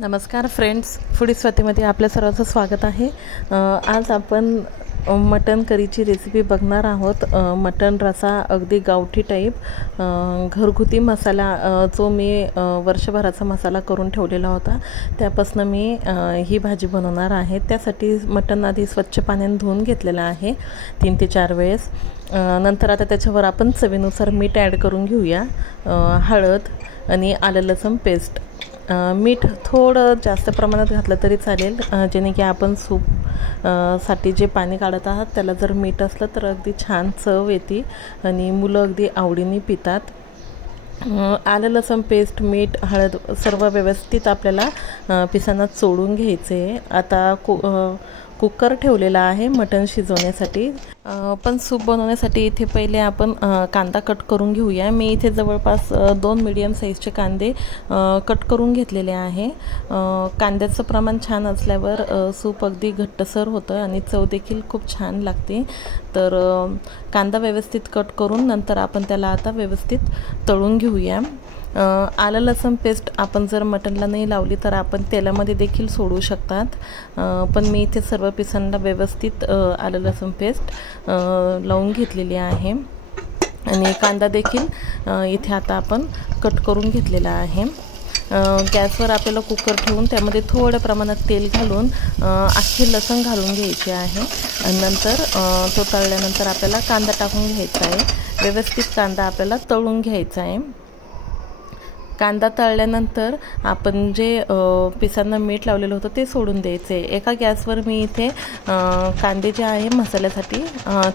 नमस्कार friends, foodie स्वातीमध्ये आपल्या सर्वांचं स्वागत आहे। आज आपण मटन करीची रेसिपी बघणार आहोत। मटन रसा अगदी गावठी टाईप घरगुती मसाला जो मी वर्षभराचा मसाला करून ठेवलेला होता त्यापासून मी ही भाजी बनवणार आहे। त्यासाठी मटन आधी स्वच्छ पाण्याने धुवून घेतलेलं आहे 3 ते 4 वेळेस। नंतर आता त्याच्यावर आपण चवीनुसार मीठ ॲड करून घेऊया, हळद आणि आलं लसूण पेस्ट। मीठ थोडं जास्त प्रमाणात घातलं तरी चालेल, जेणे की आपण सूप साठी जे पाणी काढत आहात त्याला जर मीठ असलं तर अगदी छान चव येते आणि मुलं अगदी आवडीने पितात। आलं लसूण पेस्ट, मीठ, हळद सर्व व्यवस्थित आपल्याला पिसांना चोळून घ्यायचे। आता कुकर ठेवलेला आहे मटण शिजवण्यासाठी, पण सूप बनवण्यासाठी इथे पहिले आपण कांदा कट करून घेऊया। मी इथे जवळपास 2 मीडियम साईजचे कांदे कट करून घेतलेले आहे। कांद्याचं प्रमाण छान असल्यावर सूप अगदी घट्टसर होतं आणि चव देखील खूप छान लागते। तर कांदा व्यवस्थित कट करून नंतर आपण त्याला आता व्यवस्थित तळून घेऊया। आलं लसूण पेस्ट आपण जर मटनला नाही लावली तर आपण तेलामध्ये देखील सोडू शकतात, पण मी इथे सर्व पिसांना व्यवस्थित आलं लसूण पेस्ट लावून घेतलेली आहे आणि कांदा देखील इथे आता आपण कट करून घेतलेला आहे। गॅसवर आपल्याला कुकर ठेवून त्यामध्ये थोड्या प्रमाणात तेल घालून अख्खे लसूण घालून घ्यायचे आहे आणि नंतर तो तळल्यानंतर आपल्याला कांदा टाकून घ्यायचा आहे। व्यवस्थित कांदा आपल्याला तळून घ्यायचा आहे। कांदा तळल्यानंतर आपण जे पिसांना मीठ लावलेलं होतं ते सोडून द्यायचे। एका गॅसवर मी इथे कांदे जे आहे मसाल्यासाठी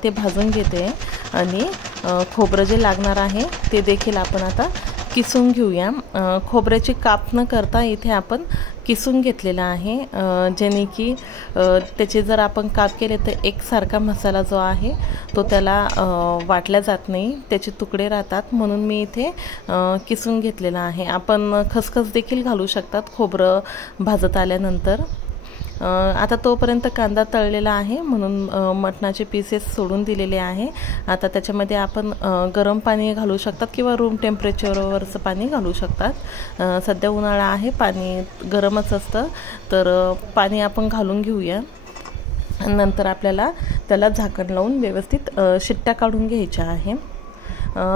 ते भाजून घेते आणि खोबरं जे लागणार आहे ते देखील आपण आता किसून घेऊया। खोबऱ्याची काप न करता इथे आपण किसून घेतलेला आहे, जेणे की त्याचे जर आपण काप केले तर एकसारखा मसाला जो आहे तो त्याला वाटला जात नाही, त्याचे तुकडे राहतात, म्हणून मी इथे किसून घेतलेला आहे। आपण खसखस देखील घालू शकतात खोबरं भाजत आल्यानंतर। आता तोपर्यंत कांदा तळलेला आहे म्हणून मटणाचे पीसेस सोडून दिलेले आहे। आता त्याच्यामध्ये आपण गरम पाणी घालू शकतात किंवा रूम टेम्परेचरवरचं पाणी घालू शकतात। सध्या उन्हाळा आहे, पाणी गरमच असतं, तर पाणी आपण घालून घेऊया। नंतर आपल्याला त्याला झाकण लावून व्यवस्थित शिट्ट्या काढून घ्यायच्या आहे।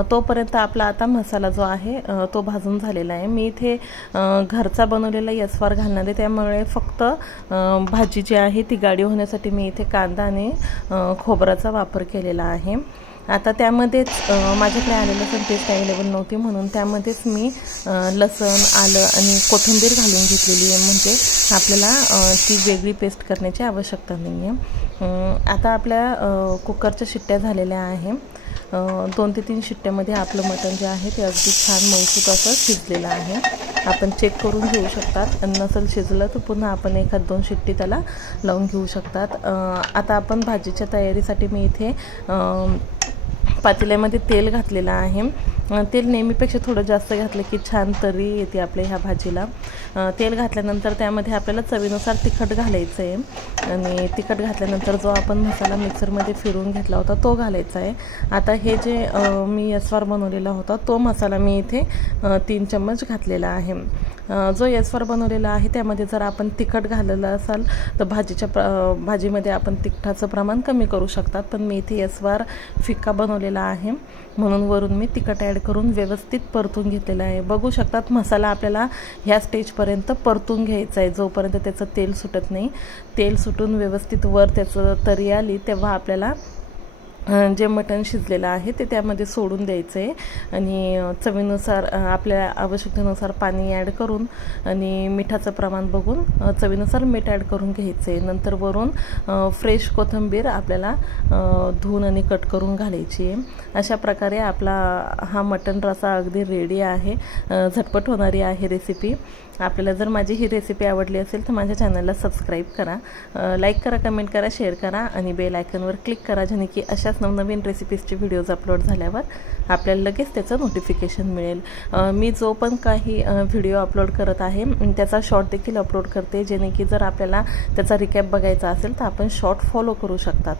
तोपर्यंत आपला आता मसाला जो आहे तो भाजून झालेला आहे। मी इथे घरचा बनवलेला यस्वार घालणार आहे, त्यामुळे फक्त भाजी जी आहे ती गाढी होण्यासाठी मी इथे कांदा आणि खोबऱ्याचा वापर केलेला आहे। आता त्यामध्येच माझ्याकडे आलं लसूण पेस्ट अवेलेबल नव्हती म्हणून त्यामध्येच मी लसूण, आलं आणि कोथिंबीर घालून घेतलेली आहे, म्हणजे आपल्याला ती वेगळी पेस्ट करण्याची आवश्यकता नाही आहे। आता आपल्या कुकरच्या शिट्ट्या झालेल्या आहे। 2 ते 3 शिट्ट्यामध्ये आपलं मटण जे आहे ते अगदी छान मऊसूत असं शिजलेलं आहे। आपण चेक करून घेऊ शकतात, नसेल शिजलं तर पुन्हा आपण 1-2 शिट्टी त्याला लावून घेऊ शकतात। आता आपण भाजीच्या तयारीसाठी मी इथे पातेल्यामध्ये तेल घातलेलं आहे। तेल नेहमीपेक्षा थोडं जास्त घातलं की छान तरी येते आपल्या ह्या भाजीला। तेल घातल्यानंतर त्यामध्ये आपल्याला चवीनुसार तिखट घालायचं आहे आणि तिखट घातल्यानंतर जो आपण मसाला मिक्सरमध्ये फिरवून घेतला होता तो घालायचा आहे। आता हे जे मी यस्वार बनवलेला होता तो मसाला मी इथे 3 चम्मच घातलेला आहे। जो यस्वार बनवलेला आहे त्यामध्ये जर आपण तिखट घाललेलं असाल तर भाजीमध्ये आपण तिखटाचं प्रमाण कमी करू शकतात, पण मी इथे यस्वार फिक्का बनवलेला आहे म्हणून वरून मी तिखट ॲड करून व्यवस्थित परतून घेतलेला आहे। बघू शकतात मसाला आपल्याला ह्या स्टेजपर्यंत परतून घ्यायचा आहे, जोपर्यंत त्याचं तेल सुटत नाही। तेल सुटून व्यवस्थित वर त्याचं तरी आली तेव्हा आपल्याला जे मटण शिजलेलं आहे ते त्यामध्ये सोडून द्यायचं आहे आणि चवीनुसार आपल्या आवश्यकतेनुसार पाणी ॲड करून आणि मिठाचं प्रमाण बघून चवीनुसार मीठ ॲड करून घ्यायचं आहे। नंतर वरून फ्रेश कोथिंबीर आपल्याला धुवून आणि कट करून घालायची आहे। अशा प्रकारे आपला हा मटण रसा अगदी रेडी आहे। झटपट होणारी आहे रेसिपी। आपल्याला जर माझी ही रेसिपी आवडली असेल तर माझ्या चॅनलला सबस्क्राईब करा, लाईक करा, कमेंट करा, शेअर करा आणि बेल आयकॉनवर क्लिक करा, जेणे की अशाच नवनवीन रेसिपीजचे व्हिडिओज अपलोड झाल्यावर आपल्याला लगेच त्याचं नोटिफिकेशन मिळेल। मी जो पण काही व्हिडिओ अपलोड करत आहे त्याचा शॉर्ट देखील अपलोड करते, जेणे की जर आपल्याला त्याचा रिकॅप बघायचा असेल तर आपण शॉर्ट फॉलो करू शकतात।